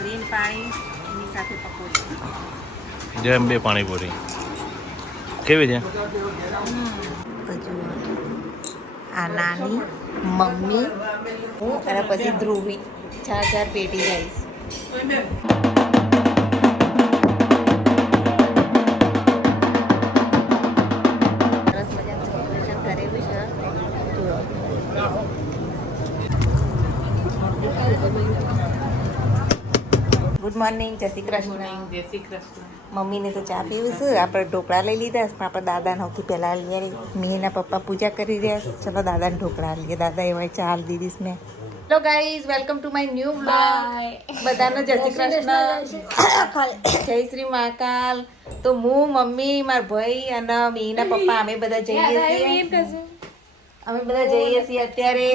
Green પાણી એની સાથે પકોડી. જેમ બે પાણીપુરી કેવી છે? આ નાની મમ્મી હું અને પછી ધ્રુવી 4 પેટી રાઈસ. સરસ મજાનું ડેકોરેશન કરેલું છે. જુઓ. ગુડ મોર્નિંગ, જય શ્રી કૃષ્ણ. જય શ્રી કૃષ્ણ. મમ્મીને તો ચા પીવું છે. આપણે ઢોકળા લઈ લીધા પણ આપણે દાદાને સૌથી પહેલાં લઈ આવી. મીના પપ્પા પૂજા કરી રહ્યા. ચલો દાદાને ઢોકળા લઈએ. દાદા એવા ચા દીધીશ મેં. Hello guys, welcome to my new blog. બધાને જય શ્રી કૃષ્ણ, જય શ્રી મહાકાલ. તો હું, મમ્મી, મારા ભાઈ અને મીના પપ્પા અમે બધા જઈએ છીએ. અમે બધા જઈએ છીએ અત્યારે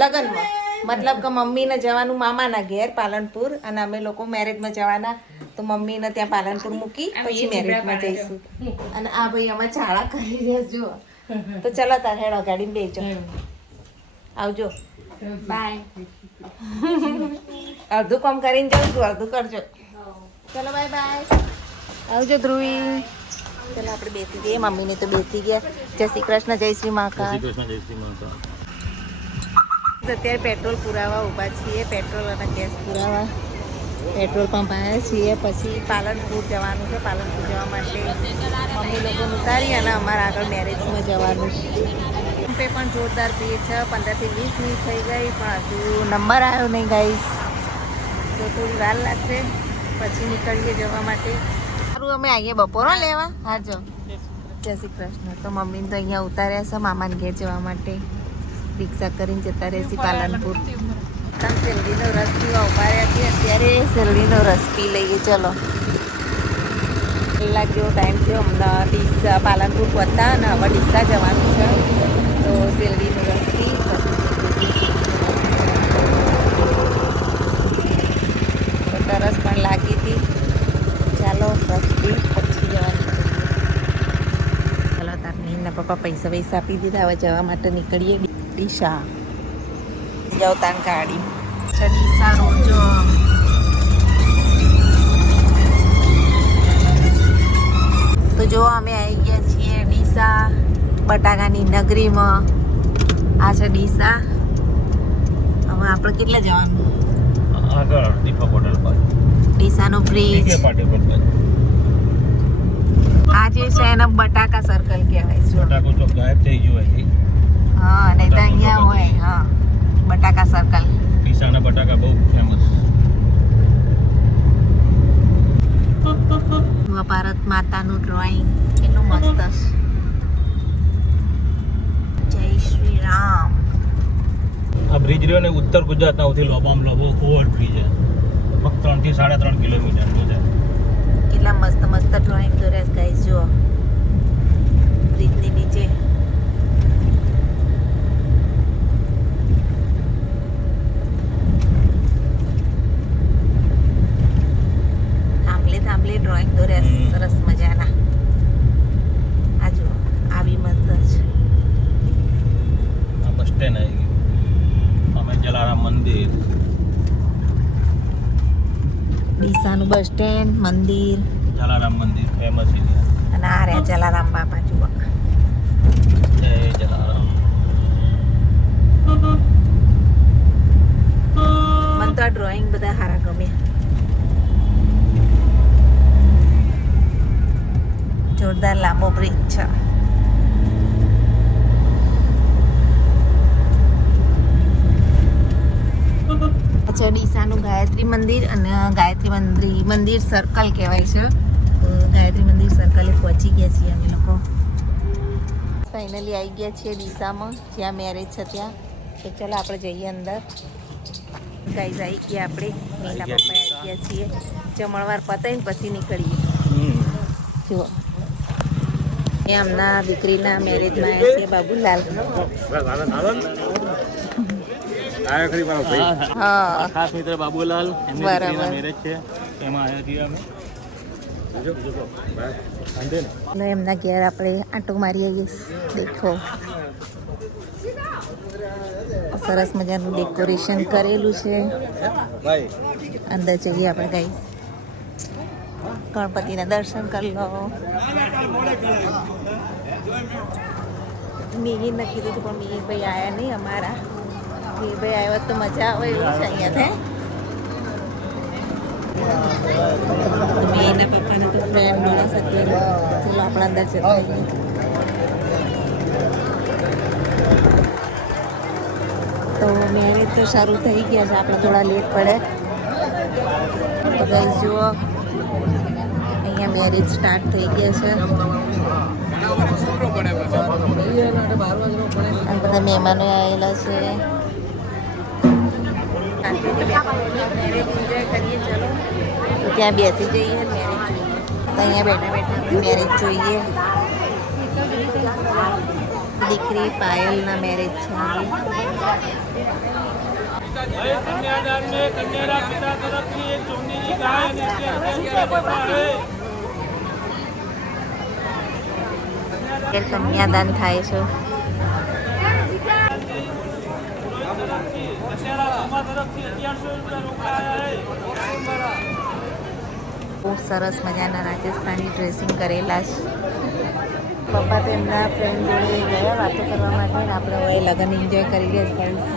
લગ્નમાં. મતલબ કે મમ્મીને જવાનું મામાના ઘેર પાલનપુર અને અમે લોકો મેરેજમાં જવાના. તો મમ્મીને ત્યાં પાલનપુર મૂકી પછી મેરેજમાં જઈશું. અને આ ભાઈ અમે ચાળા કરી રહ્યા જો. તો ચલો તાર હેડો ગાડીમાં બેસજો. આવજો. બાય. અડધું કામ કરીને જાઉં છું, અડધું કરજો. ચલો બાય બાય. આવજો ધ્રુવી. ચલો આપણે બેસી ગઈએ. મમ્મીને તો બેસી ગયા. જય શ્રી કૃષ્ણ, જય શ્રી મહાકાલ. અત્યારે પેટ્રોલ પુરાવા ઊભા છીએ. પેટ્રોલ અને ગેસ પુરાવા પેટ્રોલ પંપ આવ્યા છીએ. પછી પાલનપુર જવાનું છે. પાલનપુર જવા માટે મમ્મી લોકોને ઉતારી અને અમારા આગળ મેરેજમાં જવાનું છે. પણ જોરદાર ભીડ છે. 15 થી 20 મિનિટ થઈ ગઈ પણ હજુ નંબર આવ્યો નહીં ગાઈસ. તો થોડી વાર લાગશે. પછી નીકળીએ જવા માટે. સારું અમે આવીએ બપોરો લેવા. હા જો. જય શ્રી કૃષ્ણ. તો મમ્મીને તો અહીંયા ઉતાર્યા છે મામાને ઘેર જવા માટે. રિક્ષા કરીને જતા રહેશે પાલનપુર. શેરડીનો રસ પીવા ઉભા રહ્યા છીએ. અત્યારે શેરડીનો રસ પી લઈએ. ચલો. કલાક જેવો ટાઈમ થયો હમણાં ડીસા પાલનપુર પહોંચતા અને હવે ડીસા જવાનું છે. તો શેરડીનો રસ પી તરસ પણ લાગી હતી. ચાલો રસ પી પછી જવાની. ચાલો તાર મમ્મીના પપ્પા પૈસા આપી દીધા. હવે જવા માટે નીકળીએ ડીસા. જાઓ તાન ગાડી ડીસા રોજો. તો જો અમે આવી ગયા છીએ ડીસા, બટાકાની નગરીમાં. આ છે ડીસા. હવે આપણે કેટલા જવાનું? આગળ દીપક હોટલ પર ડીસાનો બ્રિજ. આ જે છે એને બટાકા સર્કલ કહેવાય છે. બટાકો તો ગાયબ થઈ ગયો છે. હા નહીં તો અહીંયા હોય. હા બટાકા સર્કલ. ડીસાના બટાકા બહુ ફેમસ. ભારત માતાનું ડ્રોઈંગ કેટલું મસ્ત છે. જય શ્રી રામ. આ બ્રિજ રહ્યો ને ઉત્તર ગુજરાતના સૌથી લોબામાં લોબો ઓવર બ્રિજ છે. ફક્ત 3 થી 3.5 કિલોમીટરનો છે. કેટલા મસ્ત મસ્ત ડ્રોઈંગ દોર્યા ગાઈસ. જુઓ બ્રિજની નીચે. થાંભલે ડ્રોઈંગ દોર્યા સરસ મજાના. આ જુઓ આ બી મસ્ત છે. આ બસ સ્ટેન્ડ આવી ગયું. અમે જલારામ મંદિર. ડીસાનું બસ સ્ટેન્ડ, મંદિર. જલારામ મંદિર ફેમસ છે. અને આ રહ્યા જલારામ બાપા. જુઓ જય જલારામ. મને તો આ ડ્રોઈંગ બધા સારા ગમે. જોરદાર લાંબો બ્રિજ છે. અચ્છા ડીસાનું ગાયત્રી મંદિર અને ગાયત્રી મંદિર સર્કલ કહેવાય છે. તો ગાયત્રી મંદિર સર્કલે પહોંચી ગયા છીએ અમે લોકો. ફાઇનલી આવી ગયા છીએ ડીસામાં જ્યાં મેરેજ છે ત્યાં. તો ચાલો આપણે જઈએ અંદર. ગાઈઝ આવી ગયા આપણે. મીના પપ્પા આવી ગયા છીએ. જમણવાર પતાવીને પછી નીકળીએ. જુઓ એમના દીકરીના મેરેજમાં આવ્યા છે બાબુલાલ. ખાસ મિત્ર બાબુલાલ, એમની દીકરીના મેરેજ છે, એમાં આવ્યા છીએ અમે. એમના ઘેર આપણે આંટો મારી આવીએ. દેખો સરસ મજાનું ડેકોરેશન કરેલું છે. અંદર જઈએ આપણે ગઈ ગણપતિના દર્શન કરી લો. મિહિરને કીધું હતું પણ મિહિરભાઈ આવ્યા નહીં અમારા. મિહિરભાઈ આવ્યા તો મજા આવે એવું છે અહીંયાથી. મિહિરના પપ્પાને તો ફ્રેન્ડ માણસ હતી. ચલો આપણા અંદર જતા રહીએ. તો મેરેજ તો શરૂ થઈ ગયા છે. આપણે થોડા લેટ પડે તો ગઈ જુઓ અહીંયા મેરેજ સ્ટાર્ટ થઈ ગયા છે. આ બધા મહેમાનો આવેલા છે. મેરેજ એન્જોય કરીએ. ચલો તો ત્યાં બેસી જઈએ મેરેજ જોઈએ. તો અહીંયા બેઠા બેઠા મેરેજ જોઈએ. દીકરી પાયલના મેરેજ છે. કન્યાદાન થાય છે. બહુ સરસ મજાના રાજસ્થાની ડ્રેસિંગ કરેલા છે. પપ્પા તો એમના ફ્રેન્ડ જોડે ગયા વાતો કરવા માટે. આપણે હવે લગ્ન એન્જોય કરી રહ્યા છીએ.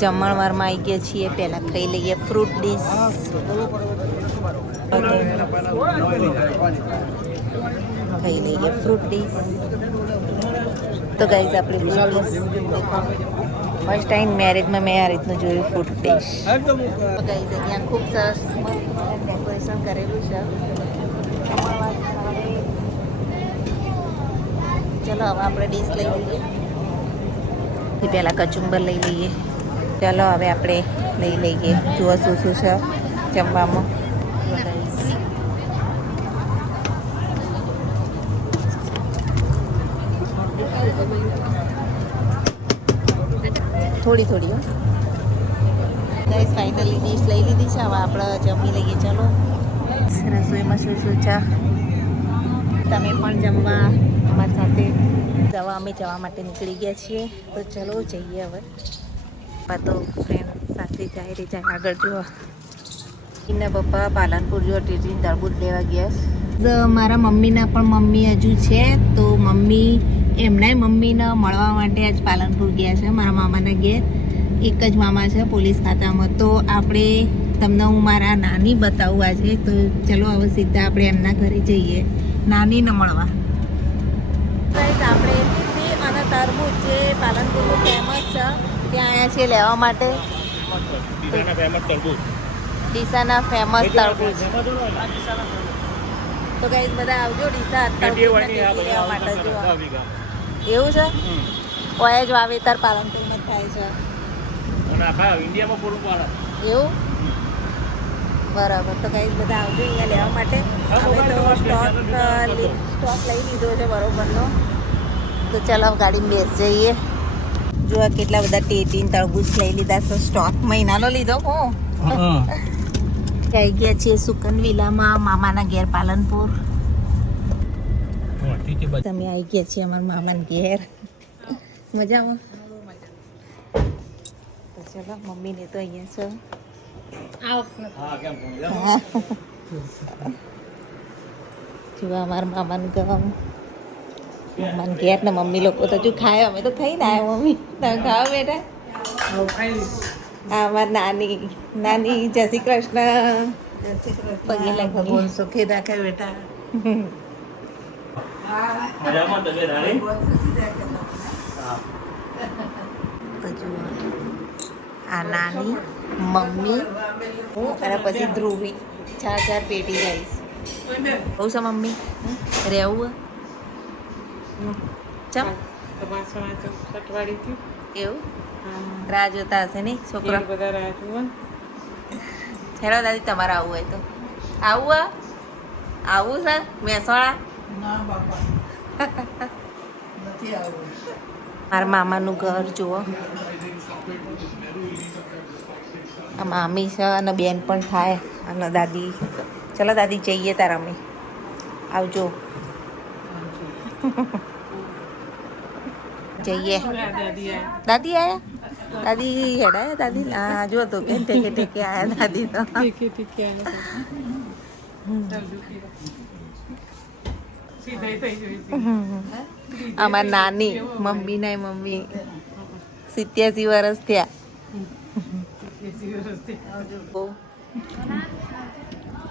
જમણવારમાં આવી ગયા છીએ. પહેલાં ખાઈ લઈએ ફ્રૂટ ડીશ. ખાઈ લઈએ ફ્રૂટ ડીશ. તો ગાઈઝ આપણે ફર્સ્ટ ટાઈમ મેરેજમાં મેં આ રીતનું જોયું ફ્રૂટ ડીશ. તો ગાઈઝ અહીંયા ખૂબ સરસ ડેકોરેશન કરેલું છે. ચલો હવે આપણે ડીશ લઈ લઈએ. પહેલાં કચુંબર લઈ લઈએ. ચલો હવે આપણે લઈ લઈએ. જુઓ શું શું છે જમવામાં. થોડી થોડી હો ગાઈસ, ફાઇનલી ડીશ લઈ લીધી છે. હવે આપણે જમી લઈએ. ચલો રસોઈમાં શું શું છે. તમે પણ જમવા અમારી સાથે દવા અમે જવા માટે નીકળી ગયા છીએ. તો ચલો જઈએ હવે. તો ફ્રેન્ડ સાથે જાય રે જાય આગળ જોવા. એના પપ્પા પાલનપુર જો ટીટીન તરબૂચ લેવા ગયા. મારા મમ્મીના પણ મમ્મી હજુ છે, તો મમ્મી એમનાય મમ્મીને મળવા માટે આજ પાલનપુર ગયા છે. મારા મામાના ઘેર એક જ મામા છે પોલીસ ખાતામાં. તો આપણે તમને હું મારા નાની બતાવું આજે. તો ચલો હવે સીધા આપણે એમના ઘરે જઈએ નાનીને મળવા. આપણે ટીટી અને તરબૂચ જે પાલનપુરનું ફેમસ છે ત્યાં આવ્યા છીએ લેવા માટે. ડીસાના ફેમસ તરબૂચ. તો ગાઈસ બધા આવજો ડીસા તરબૂચ લેવા માટે. એવું છે? ઓય જ વાવેતર પાલનપુરમાં થાય છે. એવું બરાબર. તો ગાઈસ બધા આવજો અહીંયા લેવા માટે. હવે તો સ્ટોક લઈ લીધો છે બરોબરનો. તો ચાલો ગાડીમાં બેસ જઈએ. જો કેટલા બધા ટેટીન તરબૂચ લઈ લીધા છે. સ્ટોક મહિનાનો લીધો. આવી ગયા છીએ સુકન વિલામાં મામાના ઘેર પાલનપુર. તમે આવી ગયા છીએ અમારા મામાના ઘેર. મજામાં? તો ચલો મમ્મીને તો અહીંયા છે. જો અમારા મામાનું ગામ મામાના ઘેર ને મમ્મી લોકો તો હજુ ખાય. અમે તો ખાઈને આવ્યા. મમ્મી તમે ખાઓ બેટા. હા અમારી નાની નાની જય શ્રી કૃષ્ણ. પગે લાગી સુખી રાખે બેટા. આ નાની મમ્મી હું અને પછી ધ્રુવી 4 પેટી રહીશ. બહુ છે મમ્મી રહેવું ચમ એવું રાહ જોતા હશે ને છોકરા. હેલો દાદી તમારે આવવું હોય તો આવું છે મહેસાણા. મારા મામાનું ઘર જુઓ. આ મામી છે અને બેન પણ થાય અને દાદી. ચલો દાદી જઈએ તાર અમે. આવજો. જઈએ. દાદી આયા? દાદી હેડાયા દાદી? હા જો તો બેન ટેકે ટેકે આયા દાદી તો. અમાર નાની મમ્મી ના મમ્મી 87 વર્ષ થયા.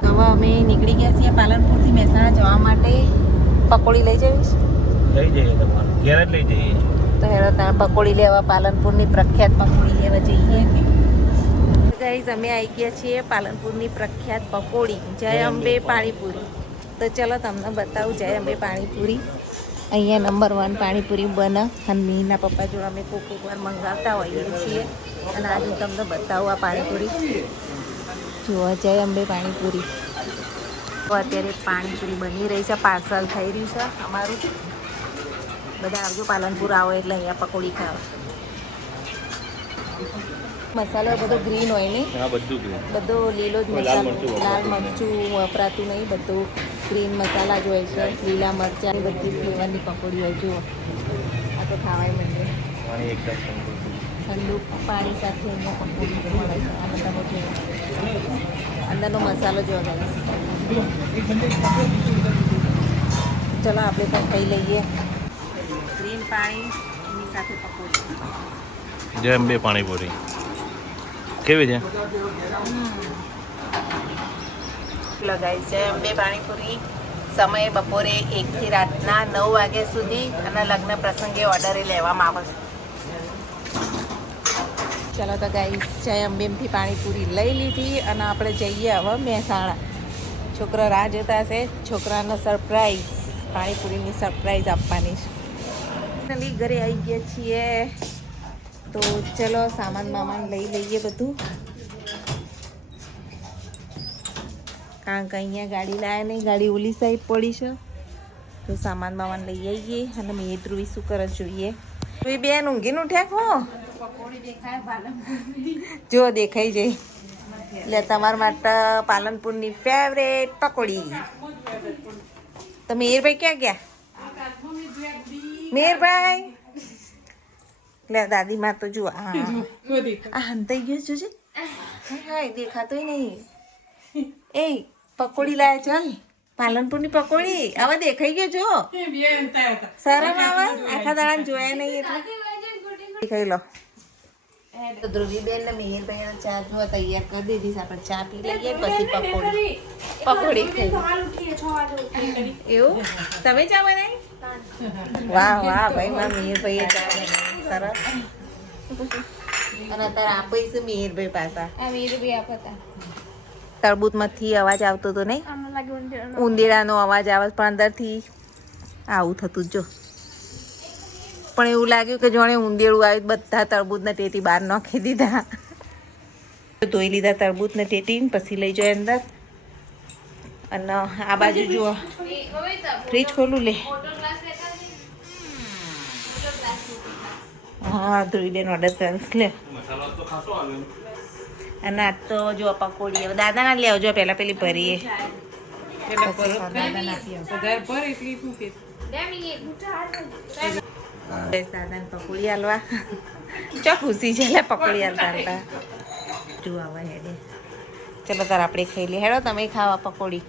હવે અમે નીકળી ગયા છીએ પાલનપુરથી મહેસાણા જવા માટે. પકોડી લઈ જઈશ. લઈ જઈએ તમારે ઘેર જ લઈ જઈએ. તો હેડો ત્યાં પકોડી લેવા પાલનપુરની પ્રખ્યાત પકોડી લેવા જઈએ. ગાઈસ અમે આવી ગયા છીએ પાલનપુરની પ્રખ્યાત પકોડી જય અંબે પાણીપુરી. તો ચલો તમને બતાવું જય અંબે પાણીપુરી. અહીંયા નંબર 1 પાણીપુરી બને. અને મીના પપ્પા જોડે અમે કોક વાર મંગાવતા હોઈએ છીએ. અને આજે હું તમને બતાવું આ પાણીપુરી. જુઓ જય અંબે પાણીપુરી. તો અત્યારે પાણીપુરી બની રહી છે. પાર્સલ થઈ રહ્યું છે અમારું. બધા આવજો પાલનપુર આવો એટલે અહીંયા પકોડી ખાવા. મસાલો બધો ગ્રીન હોય ને? હા બધું ગ્રીન. બધો લીલો જ મસાલો. લાલ મરચું વપરાતું નહીં. બધું ગ્રીન મસાલા જ હોય છે. લીલા મરચાં બધી ફ્લેવરની પકોડી હોય. જુઓ આ તો ખાવાય મળે. પાણી એકદમ ઠંડુ પાણી સાથે એમાં પકોડી મળે છે. આ બધાનો જો અંદરનો મસાલો જો ગાઈસ. ચલો આપણે પણ ખાઈ લઈએ. ગ્રીન પાણી એની સાથે પકોડી. જય અંબે પાણીપુરી કેવી છે? લગાવી છે અંબે પાણીપુરી. સમય બપોરે 1 થી રાતના 9 વાગ્યા સુધી અને લગ્ન પ્રસંગે ઓર્ડરે લેવામાં આવે છે. ચલો તો ગાઈસ જય અંબેથી પાણીપુરી લઈ લીધી અને આપણે જઈએ હવે મહેસાણા. છોકરો રાહ જોતા હશે. છોકરાનો સરપ્રાઈઝ પાણીપુરીની સરપ્રાઈઝ આપવાની છે. ફાઇનલી ઘરે આવી ગયા છીએ તો ચલો સામાન મામાન લઈ લઈએ બધું, કારણ કે અહીંયા ગાડી લાયા નહીં, ગાડી ઓલી સાઈડ પડી છે તો સામાન મામાન લઈ આવીએ. અને મેં ધ્રુવી શું કરે જોઈએ. ધ્રુવી બેન ઊંઘીનું ઠેક હો જો દેખાઈ જાય. એટલે તમારા માટે પાલનપુરની ફેવરેટ પકોડી. તો મેહરભાઈ ક્યાં ગયા? મેહરભાઈ લે દાદી માં તો જુઓ આ હંતાઈ ગયો જોજે. હા દેખાતોય નહીં. એ પકોડી લાયા ચાલ, પાલનપુરની પકોડી હવે દેખાઈ ગયો જો. શરમ આવે આખા દાડા જોયા નહીં એટલે દેખાઈ લો. તો ધ્રુવીબેન ને મેહરભાઈ ચા જો તૈયાર કરી દીધી છે. આપણે ચા પી લઈએ પછી પકોડી ખાઈ. એવું તમે ચા બનાવી? વાહ વાહ ભાઈ મારા મેહરભાઈએ ચા બનાવી સરસ. અને અત્યારે આપે છે મેહરભાઈ પાછા. તરબૂચમાંથી અવાજ આવતો હતો નહીં, ઉંદેડાનો અવાજ આવે પણ અંદરથી આવું થતું જો. પણ એવું લાગ્યું કે જાણે ઉંદેડું આવ્યું, બધા તરબૂચને ટેટી બહાર નાખી દીધા. ધોઈ લીધા તરબૂચને ટેટી પછી લઈ જાય અંદર. અને આ બાજુ જુઓ ફ્રીજ ખોલું લે. હા ધ્રુવીબેન ઓર્ડર કરીશ લે. અને આ તો જો પકોડી હવે દાદાના લઈ આવજો, પહેલા પેલી ભરીએ દાદાને પકોડી હાલવા ચો ખુશી છે એટલે પકોડી હાલતા હતા. જો આવા હેડે ચલો તાર આપણે ખાઈ લઈએ. હેડો તમે ખાવા પકોડી.